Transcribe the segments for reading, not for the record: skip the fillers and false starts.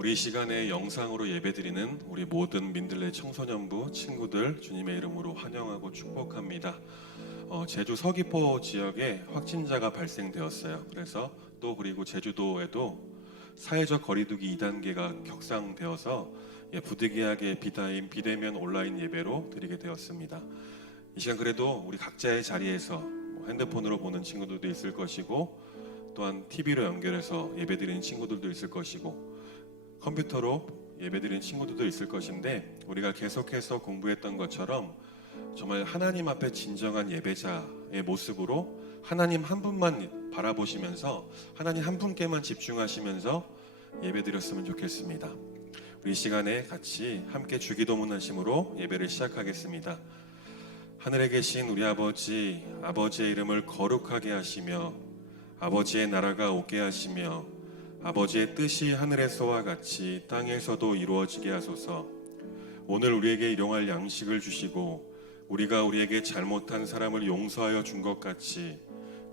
우리 시간에 영상으로 예배드리는 우리 모든 민들레 청소년부 친구들 주님의 이름으로 환영하고 축복합니다. 제주 서귀포 지역에 확진자가 발생되었어요. 그래서 그리고 제주도에도 사회적 거리두기 2단계가 격상되어서 부득이하게 비대면 온라인 예배로 드리게 되었습니다. 이 시간 그래도 우리 각자의 자리에서 핸드폰으로 보는 친구들도 있을 것이고, 또한 TV로 연결해서 예배드리는 친구들도 있을 것이고, 컴퓨터로 예배드리는 친구들도 있을 것인데, 우리가 계속해서 공부했던 것처럼 정말 하나님 앞에 진정한 예배자의 모습으로 하나님 한 분만 바라보시면서 하나님 한 분께만 집중하시면서 예배드렸으면 좋겠습니다. 우리 이 시간에 같이 함께 주기도문 하심으로 예배를 시작하겠습니다. 하늘에 계신 우리 아버지, 아버지의 이름을 거룩하게 하시며 아버지의 나라가 오게 하시며 아버지의 뜻이 하늘에서와 같이 땅에서도 이루어지게 하소서. 오늘 우리에게 일용할 양식을 주시고 우리가 우리에게 잘못한 사람을 용서하여 준 것 같이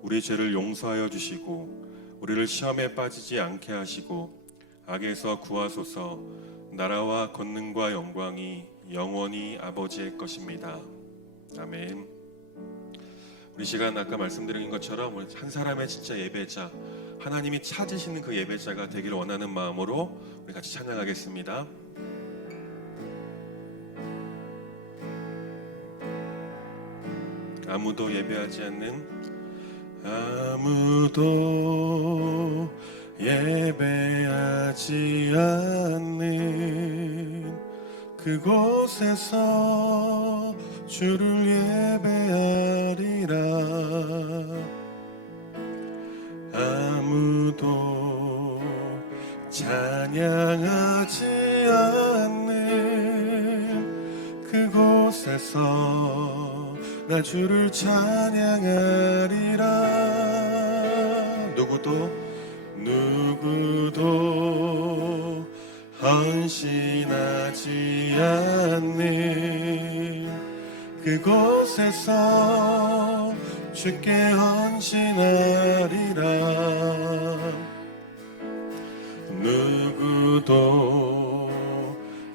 우리 죄를 용서하여 주시고 우리를 시험에 빠지지 않게 하시고 악에서 구하소서. 나라와 권능과 영광이 영원히 아버지의 것입니다. 아멘. 우리 시간 아까 말씀드린 것처럼 한 사람의 진짜 예배자, 하나님이 찾으시는 그 예배자가 되기를 원하는 마음으로 우리 같이 찬양하겠습니다. 아무도 예배하지 않는, 아무도 예배하지 않는 그곳에서 주를 예배하리라. 아무도 찬양하지 않는 그곳에서 나 주를 찬양하리라. 누구도 헌신하지 않는 그곳에서 주께 헌신하리라. 누구도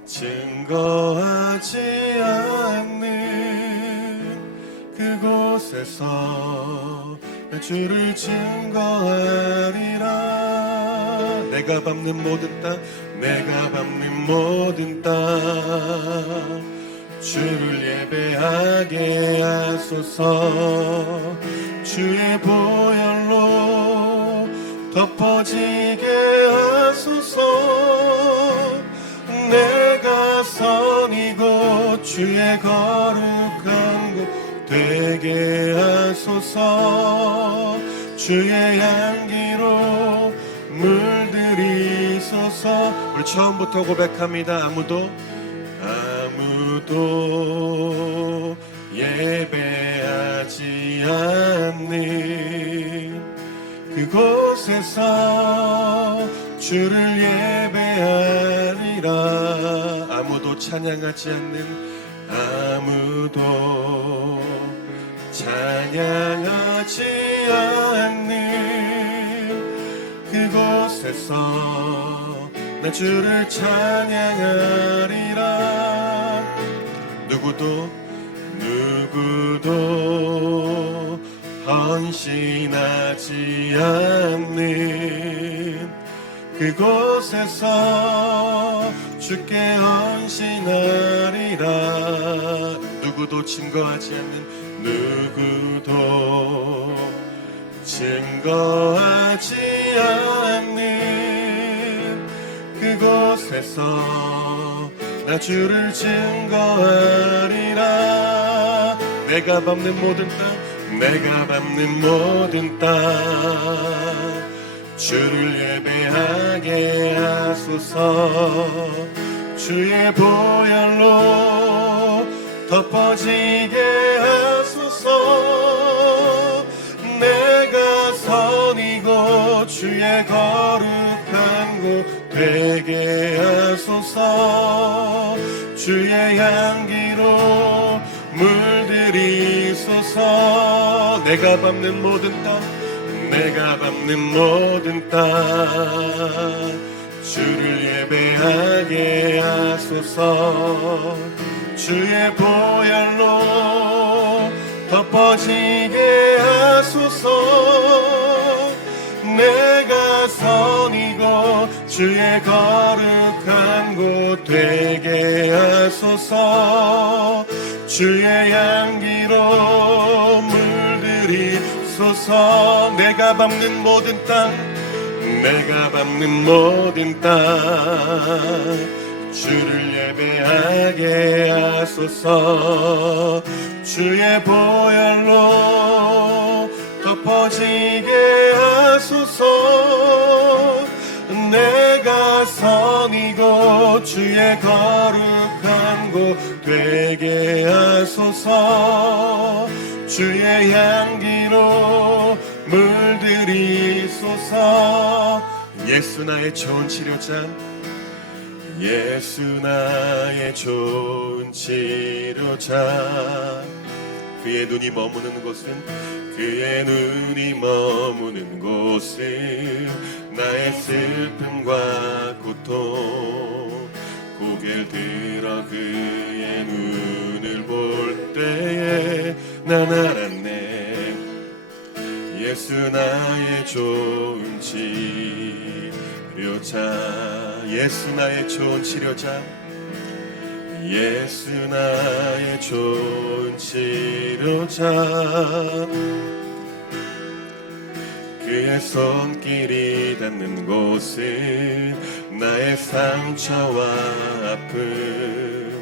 증거하지 않는 그곳에서 주를 증거하리라. 내가 밟는 모든 땅 주를 예배하게 하소서. 주의 보혈로 덮어지게 하소서. 내가 선이고 주의 거룩한 곳 되게 하소서. 주의 향기로 물들이소서. 우리 처음부터 고백합니다. 아무도 예배하지 않는 그곳에서 주를 예배하리라. 아무도 찬양하지 않는, 아무도 찬양하지 않는 그곳에서 나 주를 찬양하리라. 누구도 헌신하지 않는 그곳에서 주께 헌신하리라. 누구도 증거하지 않는 그곳에서 나 주를 증거하리라. 내가 밟는 모든 땅 주를 예배하게 하소서. 주의 보혈로 덮어지게 하소서. 내가 선이고 주의 거룩한 곳 되게 하소서. 주의 향기로 물들이소서. 내가 밟는 모든 땅 주를 예배하게 하소서. 주의 보혈로 덮어지게 하소서. 내가 선이고 주의 거룩한 곳 되게 하소서. 주의 향기로 물들이소서. 내가 밟는 모든 땅, 내가 밟는 모든 땅 주를 예배하게 하소서. 주의 보혈로 덮어지게 하소서. 내가 선이고 주의 거룩한 곳 되게 하소서. 주의 향기로 물들이소서. 예수 나의 좋은 치료자, 예수 나의 좋은 치료자. 그의 눈이 머무는 곳은, 그의 눈이 머무는 곳은 나의 슬픔과 고통. 고개를 들어 그의 눈을 볼 때에 난 알았네. 예수 나의 좋은 치료자. 예수 나의 좋은 치료자, 예수 나의 좋은 치료자. 그의 손길이 닿는 곳은 나의 상처와 아픔,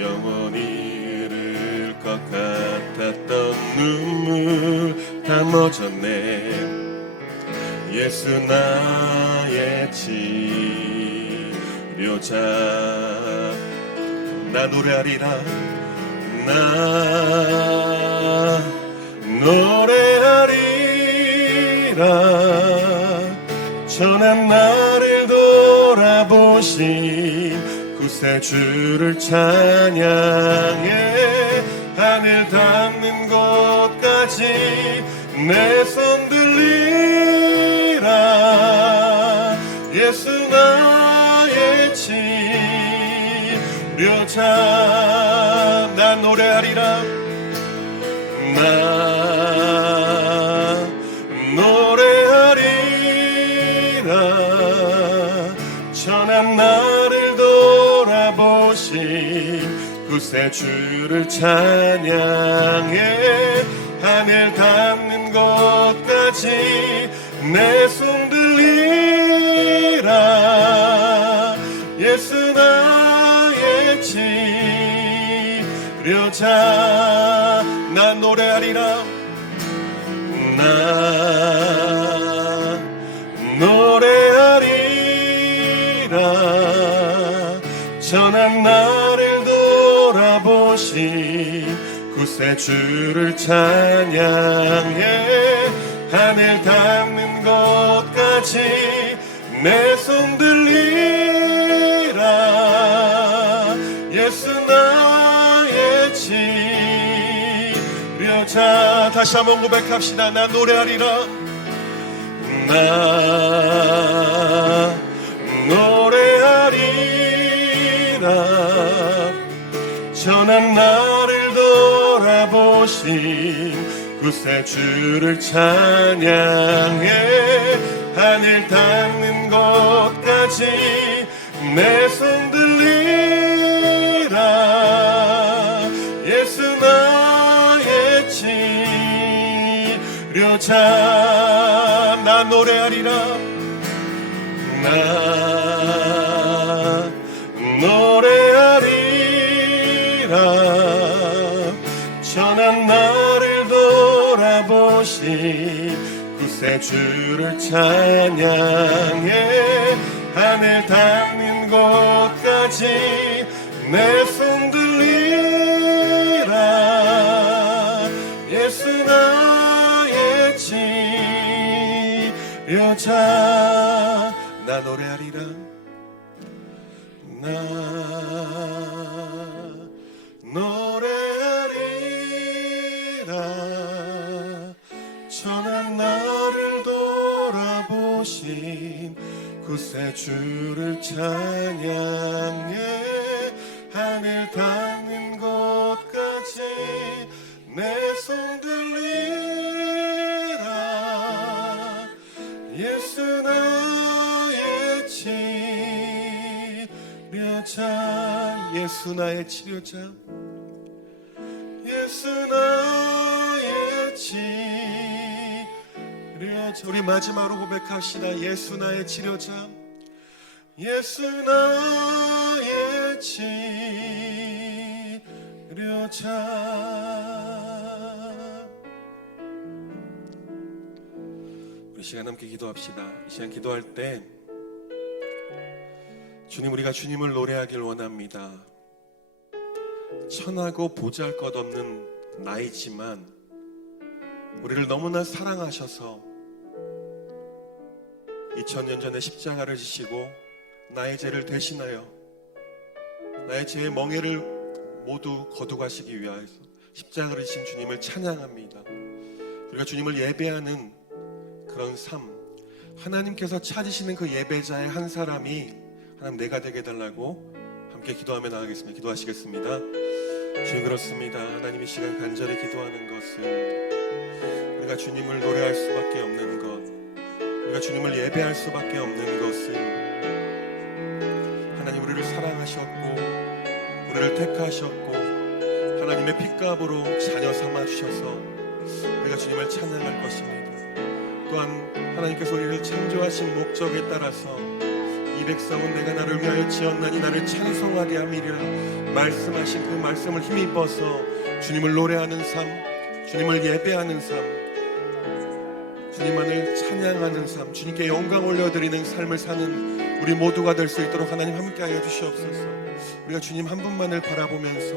영원히 흐를 것 같았던 눈물 다 멎었네. 예수 나의 치료자. 나 노래하리라, 나 노래하리라. 전한 나를 돌아보신 구세주를 찬양해. 하늘 닿는 곳까지 내 손 들리라. 예수 나의 치료자. 나 노래하리라, 나 노래하리라. 전한 나를 돌아보신 구세주를 찬양해. 하늘 닿는 곳까지 내 손 들리라. 예수 나의 치료자. 나 노래하리라, 나 노래하리라. 전한 나를 돌아보신 구세주를 찬양해. 하늘 닿는 곳까지 내 손 들리라. 예수 나의 치료자. 다시 한번 고백합시다. 나 노래하리라, 나 노래하리라. 전한 나를 돌아보신 구세주를 찬양해. 하늘 닿는 곳까지 내 손 들리라. 예수 나의 치료자. 나 노래하리라, 나 노래하리라. 전한 나를 돌아보신 구세주를 찬양해. 하늘 닿는 곳까지 내 손 들리라. 예수 나의 치료자. 나 노래하리라, 나 노래하리라. 전한 나를 돌아보신 곳곳에 주를 찬양해 하늘 닿는 곳까지 내 손 들리라. 예수 나의 치료자, 예수 나의 치료자, 예수 나의 치료자. 우리 마지막으로 고백합시다. 예수 나의 치료자, 예수 나의 치료자. 우리 시간 함께 기도합시다. 이 시간 기도할 때 주님, 우리가 주님을 노래하길 원합니다. 천하고 보잘것없는 나이지만 우리를 너무나 사랑하셔서 2000년 전에 십자가를 지시고 나의 죄를 대신하여 나의 죄의 멍에를 모두 거두가시기 위하여서 십자가를 지신 주님을 찬양합니다. 우리가 주님을 예배하는 그런 삶, 하나님께서 찾으시는 그 예배자의 한 사람이 하나님 내가 되게 해달라고 함께 기도하며 나가겠습니다. 기도하시겠습니다. 주님, 그렇습니다. 하나님 이 시간 간절히 기도하는 것은 우리가 주님을 노래할 수밖에 없는 것, 우리가 주님을 예배할 수밖에 없는 것은 하나님 우리를 사랑하셨고 우리를 택하셨고 하나님의 핏값으로 자녀 삼아주셔서 우리가 주님을 찬양할 것입니다. 또한 하나님께서 우리를 창조하신 목적에 따라서 이 백성은 내가 나를 위하여 지었나니 나를 찬송하게 함이리라 말씀하신 그 말씀을 힘입어서 주님을 노래하는 삶, 주님을 예배하는 삶, 주님만을 찬양하는 삶, 주님께 영광 올려드리는 삶을 사는 우리 모두가 될 수 있도록 하나님 함께하여 주시옵소서. 우리가 주님 한 분만을 바라보면서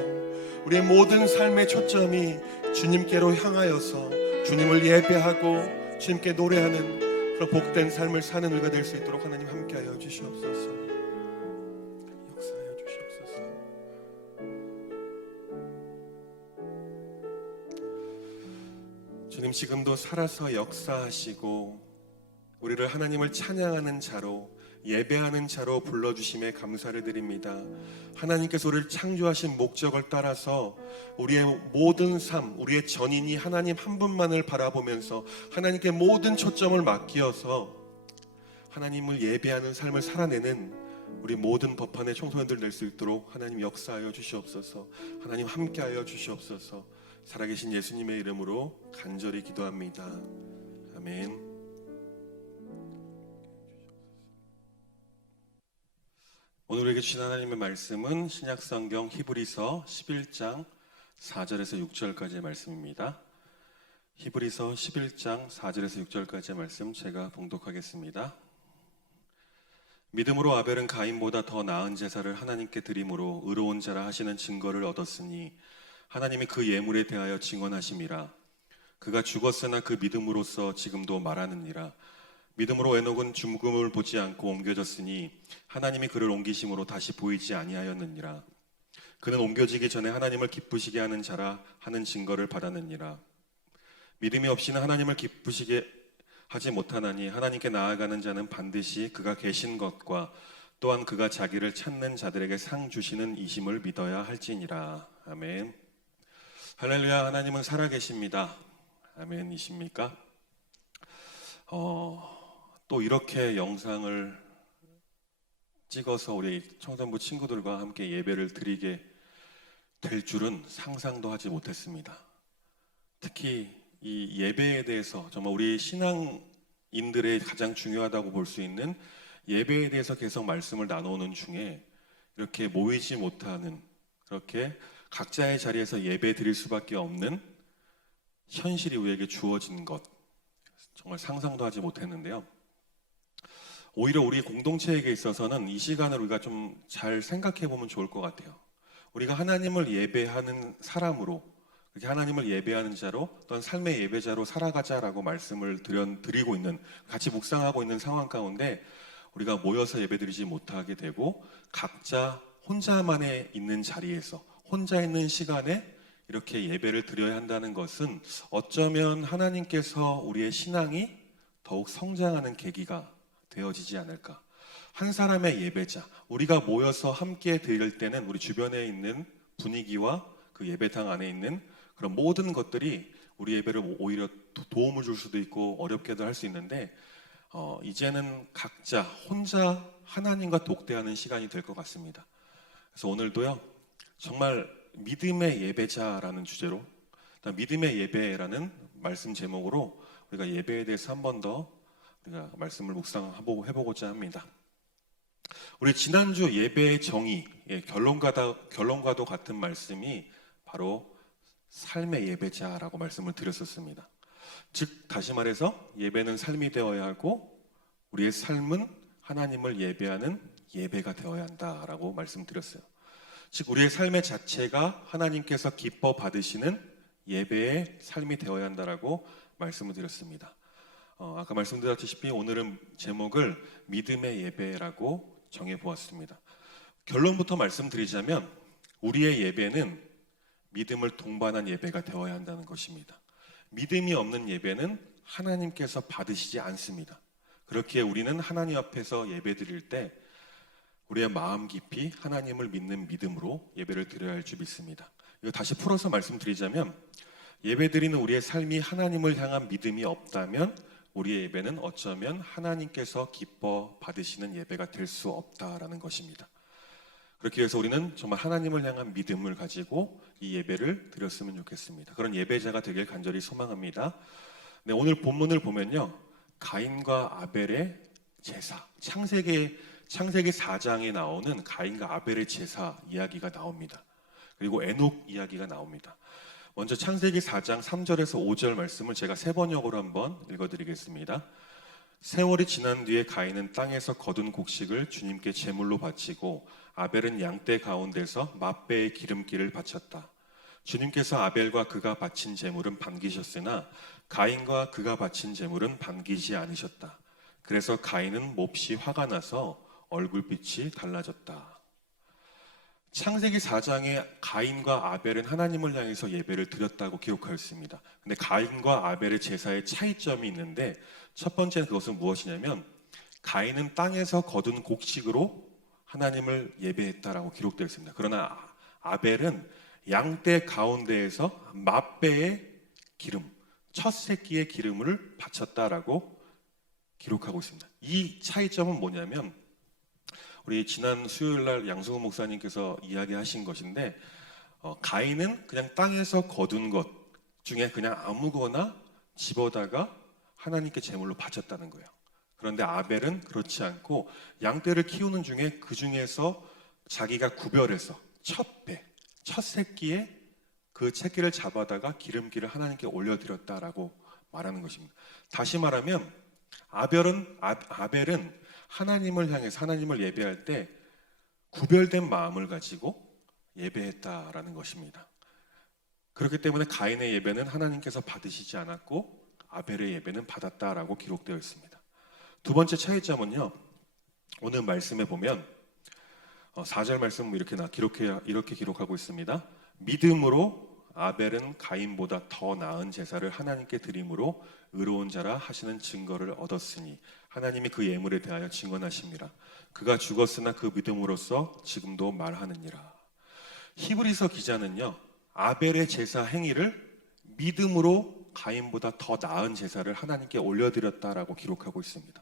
우리의 모든 삶의 초점이 주님께로 향하여서 주님을 예배하고 주님께 노래하는 그런 복된 삶을 사는 우리가 될 수 있도록 하나님 함께하여 주시옵소서. 역사하여 주시옵소서. 주님, 지금도 살아서 역사하시고 우리를 하나님을 찬양하는 자로, 예배하는 자로 불러주심에 감사를 드립니다. 하나님께서 우리를 창조하신 목적을 따라서 우리의 모든 삶, 우리의 전인이 하나님 한 분만을 바라보면서 하나님께 모든 초점을 맡기어서 하나님을 예배하는 삶을 살아내는 우리 모든 법한의 청소년들 될 수 있도록 하나님 역사하여 주시옵소서. 하나님 함께하여 주시옵소서. 살아계신 예수님의 이름으로 간절히 기도합니다. 아멘. 오늘 우리에게 주신 하나님의 말씀은 신약성경 히브리서 11장 4절에서 6절까지의 말씀입니다. 히브리서 11장 4절에서 6절까지의 말씀 제가 봉독하겠습니다. 믿음으로 아벨은 가인보다 더 나은 제사를 하나님께 드림으로 의로운 자라 하시는 증거를 얻었으니 하나님이 그 예물에 대하여 증언하심이라. 그가 죽었으나 그 믿음으로써 지금도 말하느니라. 믿음으로 에녹은 죽음을 보지 않고 옮겨졌으니 하나님이 그를 옮기심으로 다시 보이지 아니하였느니라. 그는 옮겨지기 전에 하나님을 기쁘시게 하는 자라 하는 증거를 받았느니라. 믿음이 없이는 하나님을 기쁘시게 하지 못하나니 하나님께 나아가는 자는 반드시 그가 계신 것과 또한 그가 자기를 찾는 자들에게 상 주시는 이심을 믿어야 할지니라. 아멘. 할렐루야. 하나님은 살아계십니다. 아멘이십니까? 또 이렇게 영상을 찍어서 우리 청소년부 친구들과 함께 예배를 드리게 될 줄은 상상도 하지 못했습니다. 특히 이 예배에 대해서 정말 우리 신앙인들의 가장 중요하다고 볼 수 있는 예배에 대해서 계속 말씀을 나누는 중에 이렇게 모이지 못하는, 그렇게 각자의 자리에서 예배 드릴 수밖에 없는 현실이 우리에게 주어진 것, 정말 상상도 하지 못했는데요. 오히려 우리 공동체에게 있어서는 이 시간을 우리가 좀 잘 생각해 보면 좋을 것 같아요. 우리가 하나님을 예배하는 사람으로, 그렇게 하나님을 예배하는 자로, 또한 삶의 예배자로 살아가자라고 말씀을 드리고 있는, 같이 묵상하고 있는 상황 가운데 우리가 모여서 예배드리지 못하게 되고 각자 혼자만에 있는 자리에서, 혼자 있는 시간에 이렇게 예배를 드려야 한다는 것은 어쩌면 하나님께서 우리의 신앙이 더욱 성장하는 계기가 되어지지 않을까. 한 사람의 예배자, 우리가 모여서 함께 드릴 때는 우리 주변에 있는 분위기와 그 예배당 안에 있는 그런 모든 것들이 우리 예배를 오히려 도움을 줄 수도 있고 어렵게도 할 수 있는데, 이제는 각자 혼자 하나님과 독대하는 시간이 될 것 같습니다. 그래서 오늘도요, 정말 믿음의 예배자라는 주제로, 믿음의 예배라는 말씀 제목으로 우리가 예배에 대해서 한 번 더 우리가 말씀을 묵상해보고자 합니다. 우리 지난주 예배의 정의, 결론과도 같은 말씀이 바로 삶의 예배자라고 말씀을 드렸었습니다. 즉 다시 말해서 예배는 삶이 되어야 하고 우리의 삶은 하나님을 예배하는 예배가 되어야 한다라고 말씀드렸어요. 즉 우리의 삶의 자체가 하나님께서 기뻐 받으시는 예배의 삶이 되어야 한다라고 말씀을 드렸습니다. 아까 말씀드렸다시피 오늘은 제목을 믿음의 예배라고 정해보았습니다. 결론부터 말씀드리자면 우리의 예배는 믿음을 동반한 예배가 되어야 한다는 것입니다. 믿음이 없는 예배는 하나님께서 받으시지 않습니다. 그렇기에 우리는 하나님 앞에서 예배 드릴 때 우리의 마음 깊이 하나님을 믿는 믿음으로 예배를 드려야 할 줄 믿습니다. 이거 다시 풀어서 말씀드리자면 예배 드리는 우리의 삶이 하나님을 향한 믿음이 없다면 우리의 예배는 어쩌면 하나님께서 기뻐 받으시는 예배가 될 수 없다라는 것입니다. 그렇게 해서 우리는 정말 하나님을 향한 믿음을 가지고 이 예배를 드렸으면 좋겠습니다. 그런 예배자가 되길 간절히 소망합니다. 네, 오늘 본문을 보면요, 가인과 아벨의 제사, 창세기 4장에 나오는 가인과 아벨의 제사 이야기가 나옵니다. 그리고 에녹 이야기가 나옵니다. 먼저 창세기 4장 3절에서 5절 말씀을 제가 세 번역으로 한번 읽어드리겠습니다. 세월이 지난 뒤에 가인은 땅에서 거둔 곡식을 주님께 제물로 바치고 아벨은 양떼 가운데서 맛배의 기름기를 바쳤다. 주님께서 아벨과 그가 바친 제물은 반기셨으나 가인과 그가 바친 제물은 반기지 않으셨다. 그래서 가인은 몹시 화가 나서 얼굴빛이 달라졌다. 창세기 4장에 가인과 아벨은 하나님을 향해서 예배를 드렸다고 기록하였습니다. 근데 가인과 아벨의 제사의 차이점이 있는데 첫 번째는 그것은 무엇이냐면 가인은 땅에서 거둔 곡식으로 하나님을 예배했다라고 기록되어 있습니다. 그러나 아벨은 양떼 가운데에서 맛배의 기름, 첫 새끼의 기름을 바쳤다라고 기록하고 있습니다. 이 차이점은 뭐냐면 우리 지난 수요일 날 양승우 목사님께서 이야기하신 것인데 가인은 그냥 땅에서 거둔 것 중에 그냥 아무거나 집어다가 하나님께 제물로 바쳤다는 거예요. 그런데 아벨은 그렇지 않고 양떼를 키우는 중에 그 중에서 자기가 구별해서 첫 배, 첫 새끼의 그 새끼를 잡아다가 기름기를 하나님께 올려드렸다라고 말하는 것입니다. 다시 말하면 아벨은 하나님을 향해서 하나님을 예배할 때 구별된 마음을 가지고 예배했다라는 것입니다. 그렇기 때문에 가인의 예배는 하나님께서 받으시지 않았고 아벨의 예배는 받았다라고 기록되어 있습니다. 두 번째 차이점은요, 오늘 말씀에 보면 4절 말씀 이렇게 기록하고 있습니다. 믿음으로 아벨은 가인보다 더 나은 제사를 하나님께 드림으로 의로운 자라 하시는 증거를 얻었으니 하나님이 그 예물에 대하여 증언하심이라. 그가 죽었으나 그 믿음으로써 지금도 말하느니라. 히브리서 기자는요, 아벨의 제사 행위를 믿음으로 가인보다 더 나은 제사를 하나님께 올려드렸다라고 기록하고 있습니다.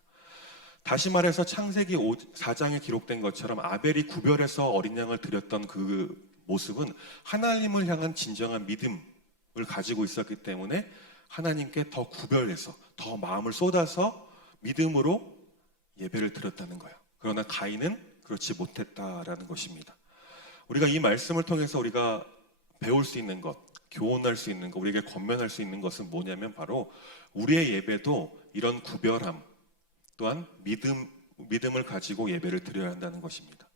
다시 말해서 창세기 4장에 기록된 것처럼 아벨이 구별해서 어린 양을 드렸던 그 모습은 하나님을 향한 진정한 믿음을 가지고 있었기 때문에 하나님께 더 구별해서 더 마음을 쏟아서 믿음으로 예배를 드렸다는 거예요. 그러나 가인은 그렇지 못했다라는 것입니다. 우리가 이 말씀을 통해서 우리가 배울 수 있는 것, 교훈할 수 있는 것, 우리에게 권면할 수 있는 것은 뭐냐면 바로 우리의 예배도 이런 구별함 또한 믿음을 가지고 예배를 드려야 한다는 것입니다.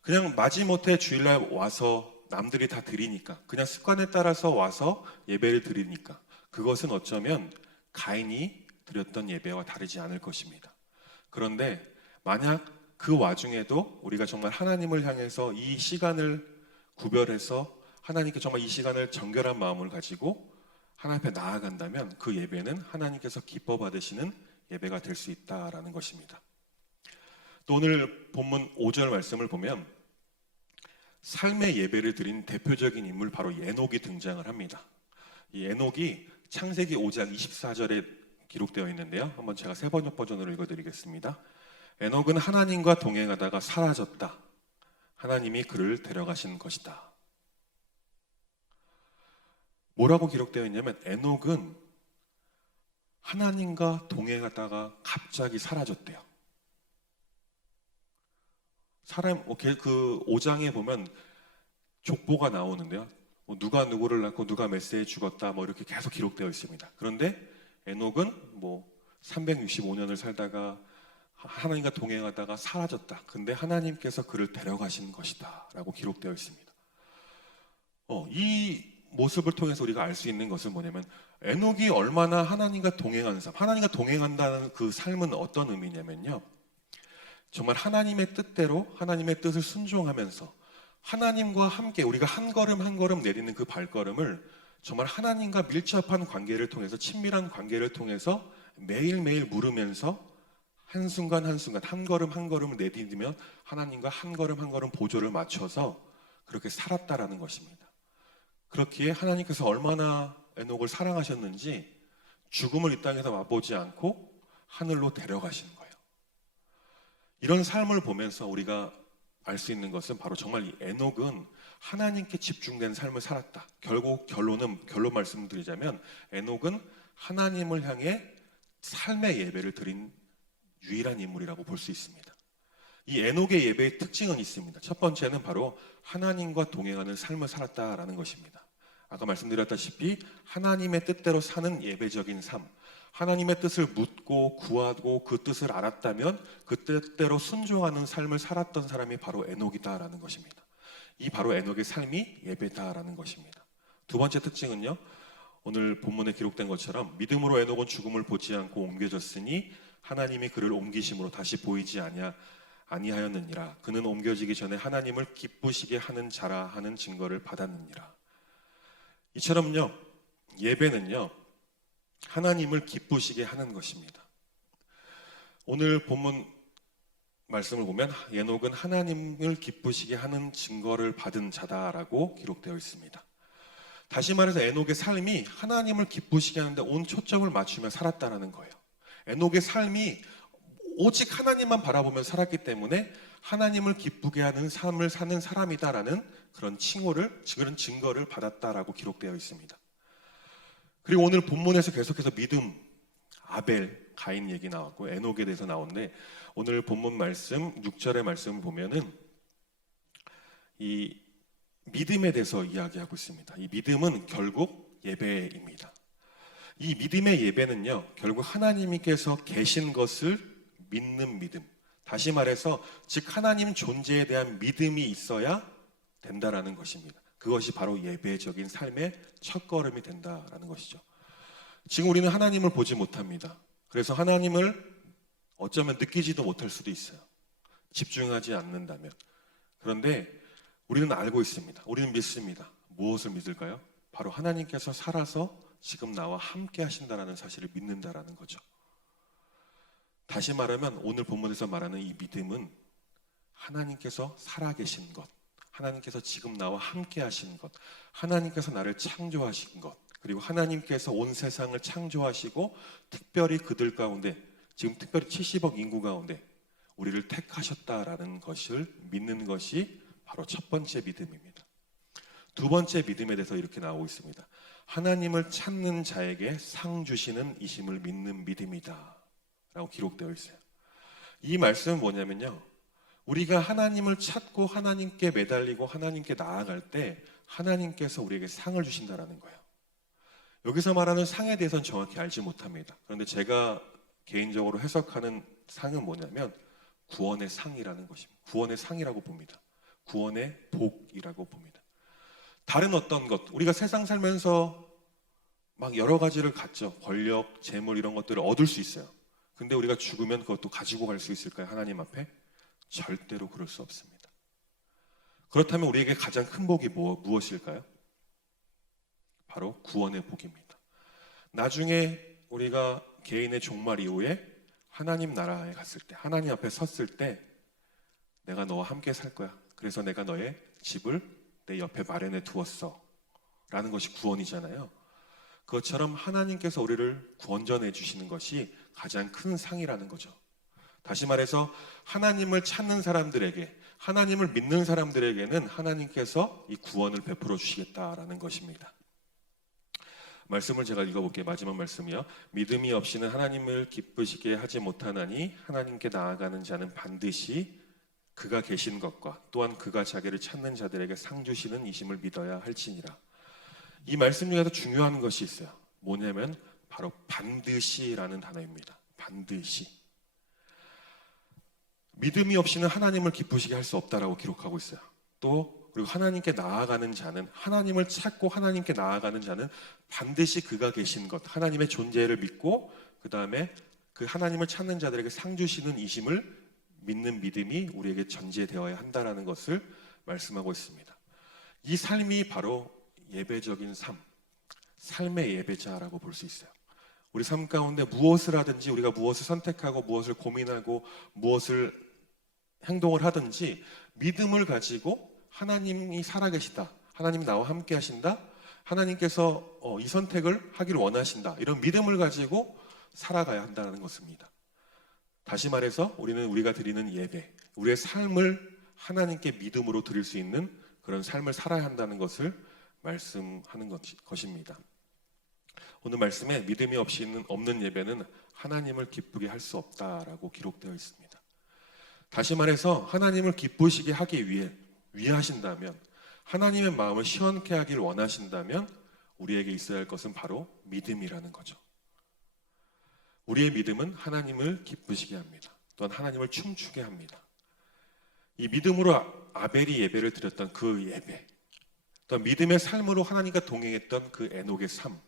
그냥 마지못해 주일날 와서 남들이 다 드리니까 그냥 습관에 따라서 와서 예배를 드리니까 그것은 어쩌면 가인이 드렸던 예배와 다르지 않을 것입니다. 그런데 만약 그 와중에도 우리가 정말 하나님을 향해서 이 시간을 구별해서 하나님께 정말 이 시간을 정결한 마음을 가지고 하나님 앞에 나아간다면 그 예배는 하나님께서 기뻐 받으시는 예배가 될 수 있다라는 것입니다. 또 오늘 본문 5절 말씀을 보면 삶의 예배를 드린 대표적인 인물 바로 에녹이 등장을 합니다. 이 에녹이 창세기 5장 24절에 기록되어 있는데요. 한번 제가 세 번역 버전으로 읽어드리겠습니다. 에녹은 하나님과 동행하다가 사라졌다. 하나님이 그를 데려가신 것이다. 뭐라고 기록되어 있냐면 에녹은 하나님과 동행하다가 갑자기 사라졌대요. 그 5장에 보면 족보가 나오는데요. 누가 누구를 낳고 누가 몇 세에 죽었다 이렇게 계속 기록되어 있습니다. 그런데 에녹은 365년을 살다가 하나님과 동행하다가 사라졌다. 근데 하나님께서 그를 데려가신 것이다 라고 기록되어 있습니다. 이 모습을 통해서 우리가 알 수 있는 것은 뭐냐면 에녹이 얼마나 하나님과 동행하는 삶, 하나님과 동행한다는 그 삶은 어떤 의미냐면요, 정말 하나님의 뜻대로 하나님의 뜻을 순종하면서 하나님과 함께 우리가 한 걸음 한 걸음 내리는 그 발걸음을 정말 하나님과 밀접한 관계를 통해서, 친밀한 관계를 통해서 매일매일 물으면서 한순간 한순간 한 걸음 한 걸음을 내디디며 하나님과 한 걸음 한 걸음 보조를 맞춰서 그렇게 살았다라는 것입니다. 그렇기에 하나님께서 얼마나 에녹을 사랑하셨는지 죽음을 이 땅에서 맛보지 않고 하늘로 데려가신 거예요. 이런 삶을 보면서 우리가 알 수 있는 것은 바로 정말 이 에녹은 하나님께 집중된 삶을 살았다. 결국 결론 말씀드리자면 에녹은 하나님을 향해 삶의 예배를 드린 유일한 인물이라고 볼 수 있습니다. 이 에녹의 예배의 특징은 있습니다. 첫 번째는 바로 하나님과 동행하는 삶을 살았다라는 것입니다. 아까 말씀드렸다시피 하나님의 뜻대로 사는 예배적인 삶, 하나님의 뜻을 묻고 구하고 그 뜻을 알았다면 그 뜻대로 순종하는 삶을 살았던 사람이 바로 에녹이다라는 것입니다. 이 바로 에녹의 삶이 예배다라는 것입니다. 두 번째 특징은요, 오늘 본문에 기록된 것처럼 믿음으로 에녹은 죽음을 보지 않고 옮겨졌으니 하나님이 그를 옮기심으로 다시 보이지 아니하였느니라. 그는 옮겨지기 전에 하나님을 기쁘시게 하는 자라 하는 증거를 받았느니라. 이처럼요, 예배는요 하나님을 기쁘시게 하는 것입니다. 오늘 본문 말씀을 보면 에녹은 하나님을 기쁘시게 하는 증거를 받은 자다라고 기록되어 있습니다. 다시 말해서 에녹의 삶이 하나님을 기쁘시게 하는데 온 초점을 맞추며 살았다는 거예요. 에녹의 삶이 오직 하나님만 바라보며 살았기 때문에 하나님을 기쁘게 하는 삶을 사는 사람이다라는 그런 그런 증거를 받았다라고 기록되어 있습니다. 그리고 오늘 본문에서 계속해서 믿음, 아벨, 가인 얘기 나왔고 에녹에 대해서 나오는데 오늘 본문 말씀 6절의 말씀을 보면은 이 믿음에 대해서 이야기하고 있습니다. 이 믿음은 결국 예배입니다. 이 믿음의 예배는요, 결국 하나님께서 계신 것을 믿는 믿음. 다시 말해서 즉 하나님 존재에 대한 믿음이 있어야 된다라는 것입니다. 그것이 바로 예배적인 삶의 첫걸음이 된다라는 것이죠. 지금 우리는 하나님을 보지 못합니다. 그래서 하나님을 어쩌면 느끼지도 못할 수도 있어요. 집중하지 않는다면. 그런데 우리는 알고 있습니다. 우리는 믿습니다. 무엇을 믿을까요? 바로 하나님께서 살아서 지금 나와 함께 하신다라는 사실을 믿는다라는 거죠. 다시 말하면 오늘 본문에서 말하는 이 믿음은 하나님께서 살아계신 것, 하나님께서 지금 나와 함께 하신 것, 하나님께서 나를 창조하신 것, 그리고 하나님께서 온 세상을 창조하시고 특별히 그들 가운데, 지금 특별히 70억 인구 가운데 우리를 택하셨다라는 것을 믿는 것이 바로 첫 번째 믿음입니다. 두 번째 믿음에 대해서 이렇게 나오고 있습니다. 하나님을 찾는 자에게 상 주시는 이심을 믿는 믿음이다 라고 기록되어 있어요. 이 말씀은 뭐냐면요, 우리가 하나님을 찾고 하나님께 매달리고 하나님께 나아갈 때 하나님께서 우리에게 상을 주신다라는 거예요. 여기서 말하는 상에 대해서는 정확히 알지 못합니다. 그런데 제가 개인적으로 해석하는 상은 뭐냐면 구원의 상이라는 것입니다. 구원의 상이라고 봅니다. 구원의 복이라고 봅니다. 다른 어떤 것, 우리가 세상 살면서 막 여러 가지를 갖죠. 권력, 재물 이런 것들을 얻을 수 있어요. 근데 우리가 죽으면 그것도 가지고 갈 수 있을까요? 하나님 앞에? 절대로 그럴 수 없습니다. 그렇다면 우리에게 가장 큰 복이 무엇일까요? 바로 구원의 복입니다. 나중에 우리가 개인의 종말 이후에 하나님 나라에 갔을 때, 하나님 앞에 섰을 때 내가 너와 함께 살 거야. 그래서 내가 너의 집을 내 옆에 마련해 두었어. 라는 것이 구원이잖아요. 그것처럼 하나님께서 우리를 구원전해 주시는 것이 가장 큰 상이라는 거죠. 다시 말해서 하나님을 찾는 사람들에게, 하나님을 믿는 사람들에게는 하나님께서 이 구원을 베풀어 주시겠다라는 것입니다. 말씀을 제가 읽어볼게요. 마지막 말씀이요. 믿음이 없이는 하나님을 기쁘시게 하지 못하나니 하나님께 나아가는 자는 반드시 그가 계신 것과 또한 그가 자기를 찾는 자들에게 상 주시는 이심을 믿어야 할지니라. 이 말씀 중에서 중요한 것이 있어요. 뭐냐면 바로 반드시라는 단어입니다. 반드시. 믿음이 없이는 하나님을 기쁘시게 할 수 없다라고 기록하고 있어요. 또 그리고 하나님께 나아가는 자는, 하나님을 찾고 하나님께 나아가는 자는 반드시 그가 계신 것, 하나님의 존재를 믿고 그 다음에 그 하나님을 찾는 자들에게 상 주시는 이심을 믿는 믿음이 우리에게 전제되어야 한다는 것을 말씀하고 있습니다. 이 삶이 바로 예배적인 삶, 삶의 예배자라고 볼 수 있어요. 우리 삶 가운데 무엇을 하든지, 우리가 무엇을 선택하고 무엇을 고민하고 무엇을 행동을 하든지 믿음을 가지고 하나님이 살아계시다, 하나님 나와 함께 하신다, 하나님께서 이 선택을 하기를 원하신다, 이런 믿음을 가지고 살아가야 한다는 것입니다. 다시 말해서 우리가 드리는 예배, 우리의 삶을 하나님께 믿음으로 드릴 수 있는 그런 삶을 살아야 한다는 것을 말씀하는 것입니다. 오늘 말씀에 믿음이 없는 예배는 하나님을 기쁘게 할 수 없다라고 기록되어 있습니다. 다시 말해서 하나님을 기쁘시게 하기 위하신다면, 하나님의 마음을 시원케 하길 원하신다면 우리에게 있어야 할 것은 바로 믿음이라는 거죠. 우리의 믿음은 하나님을 기쁘시게 합니다. 또한 하나님을 춤추게 합니다. 이 믿음으로 아벨이 예배를 드렸던 그 예배, 또한 믿음의 삶으로 하나님과 동행했던 그 에녹의 삶,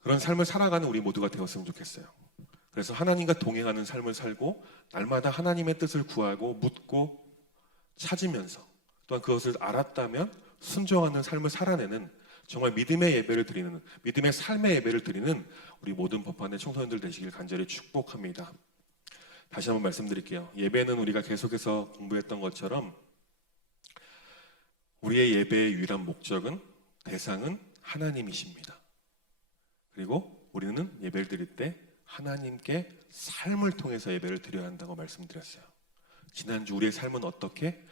그런 삶을 살아가는 우리 모두가 되었으면 좋겠어요. 그래서 하나님과 동행하는 삶을 살고 날마다 하나님의 뜻을 구하고 묻고 찾으면서 또한 그것을 알았다면 순종하는 삶을 살아내는 정말 믿음의 예배를 드리는, 믿음의 삶의 예배를 드리는 우리 모든 법안의 청소년들 되시길 간절히 축복합니다. 다시 한번 말씀드릴게요. 예배는 우리가 계속해서 공부했던 것처럼 우리의 예배의 유일한 목적은, 대상은 하나님이십니다. 그리고 우리는 예배를 드릴 때 하나님께 삶을 통해서 예배를 드려야 한다고 말씀드렸어요. 지난주 우리의 삶은 어떻게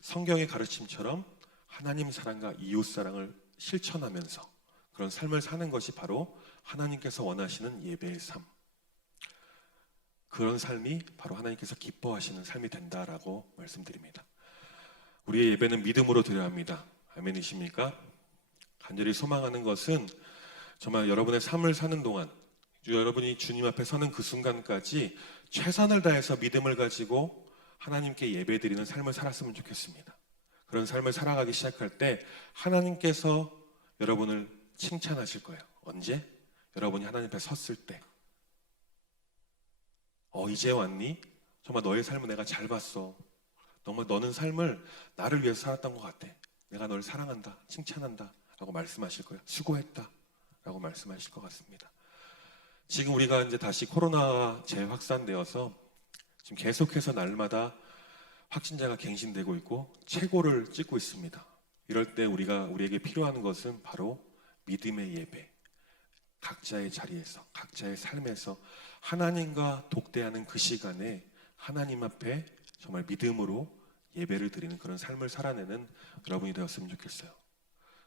성경의 가르침처럼 하나님 사랑과 이웃 사랑을 실천하면서 그런 삶을 사는 것이 바로 하나님께서 원하시는 예배의 삶, 그런 삶이 바로 하나님께서 기뻐하시는 삶이 된다라고 말씀드립니다. 우리의 예배는 믿음으로 드려야 합니다. 아멘이십니까? 간절히 소망하는 것은 정말 여러분의 삶을 사는 동안, 여러분이 주님 앞에 서는 그 순간까지 최선을 다해서 믿음을 가지고 하나님께 예배드리는 삶을 살았으면 좋겠습니다. 그런 삶을 살아가기 시작할 때 하나님께서 여러분을 칭찬하실 거예요. 언제? 여러분이 하나님 앞에 섰을 때. 이제 왔니? 정말 너의 삶을 내가 잘 봤어. 정말 너는 삶을 나를 위해서 살았던 것 같아. 내가 너를 사랑한다, 칭찬한다 라고 말씀하실 거예요. 수고했다 라고 말씀하실 것 같습니다. 지금 우리가 이제 다시 코로나가 재확산되어서 지금 계속해서 날마다 확진자가 갱신되고 있고 최고를 찍고 있습니다. 이럴 때 우리에게 필요한 것은 바로 믿음의 예배, 각자의 자리에서, 각자의 삶에서 하나님과 독대하는 그 시간에 하나님 앞에 정말 믿음으로 예배를 드리는 그런 삶을 살아내는 여러분이 되었으면 좋겠어요.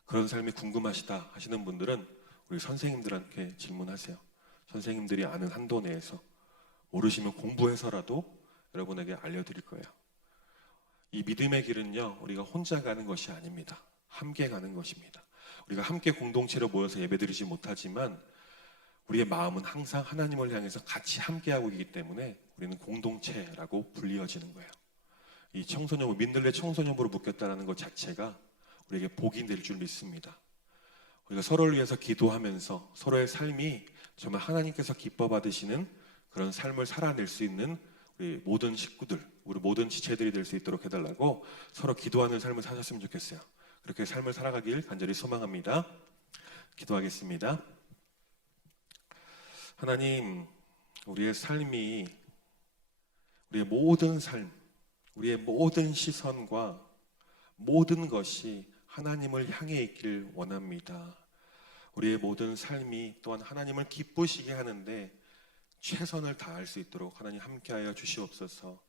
그런 삶이 궁금하시다 하시는 분들은 우리 선생님들한테 질문하세요. 선생님들이 아는 한도 내에서, 모르시면 공부해서라도 여러분에게 알려드릴 거예요. 이 믿음의 길은요, 우리가 혼자 가는 것이 아닙니다. 함께 가는 것입니다. 우리가 함께 공동체로 모여서 예배드리지 못하지만 우리의 마음은 항상 하나님을 향해서 같이 함께하고 있기 때문에 우리는 공동체라고 불리어지는 거예요. 이 청소년부, 민들레 청소년부로 묶였다는 것 자체가 우리에게 복이 될 줄 믿습니다. 우리가 서로를 위해서 기도하면서 서로의 삶이 정말 하나님께서 기뻐 받으시는 그런 삶을 살아낼 수 있는 우리 모든 식구들, 우리 모든 지체들이 될 수 있도록 해달라고 서로 기도하는 삶을 사셨으면 좋겠어요. 그렇게 삶을 살아가길 간절히 소망합니다. 기도하겠습니다. 하나님, 우리의 삶이, 우리의 모든 삶, 우리의 모든 시선과 모든 것이 하나님을 향해 있길 원합니다. 우리의 모든 삶이 또한 하나님을 기쁘시게 하는데 최선을 다할 수 있도록 하나님 함께하여 주시옵소서.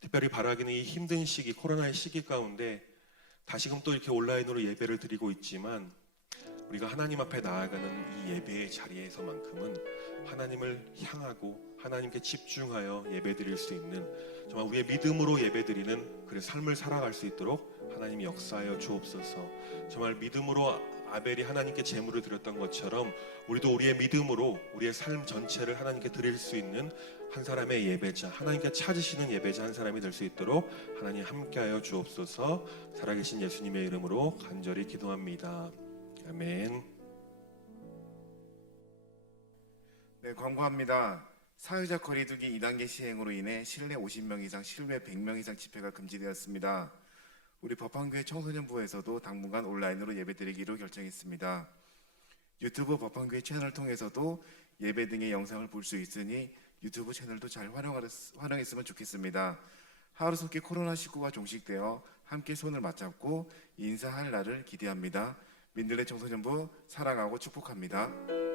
특별히 바라기는 이 힘든 시기, 코로나의 시기 가운데 다시금 또 이렇게 온라인으로 예배를 드리고 있지만 우리가 하나님 앞에 나아가는 이 예배의 자리에서만큼은 하나님을 향하고 하나님께 집중하여 예배드릴 수 있는, 정말 우리의 믿음으로 예배드리는 그런 삶을 살아갈 수 있도록 하나님이 역사하여 주옵소서. 정말 믿음으로 아벨이 하나님께 제물을 드렸던 것처럼 우리도 우리의 믿음으로 우리의 삶 전체를 하나님께 드릴 수 있는 한 사람의 예배자, 하나님께 찾으시는 예배자 한 사람이 될 수 있도록 하나님 함께하여 주옵소서. 살아계신 예수님의 이름으로 간절히 기도합니다. 아멘. 네, 광고합니다. 사회적 거리두기 2단계 시행으로 인해 실내 50명 이상, 실외 100명 이상 집회가 금지되었습니다. 우리 법한교회 청소년부에서도 당분간 온라인으로 예배드리기로 결정했습니다. 유튜브 법한교회 채널을 통해서도 예배 등의 영상을 볼 수 있으니 유튜브 채널도 잘 활용했으면 좋겠습니다. 하루속히 코로나19가 종식되어 함께 손을 맞잡고 인사할 날을 기대합니다. 민들레 청소년부 사랑하고 축복합니다.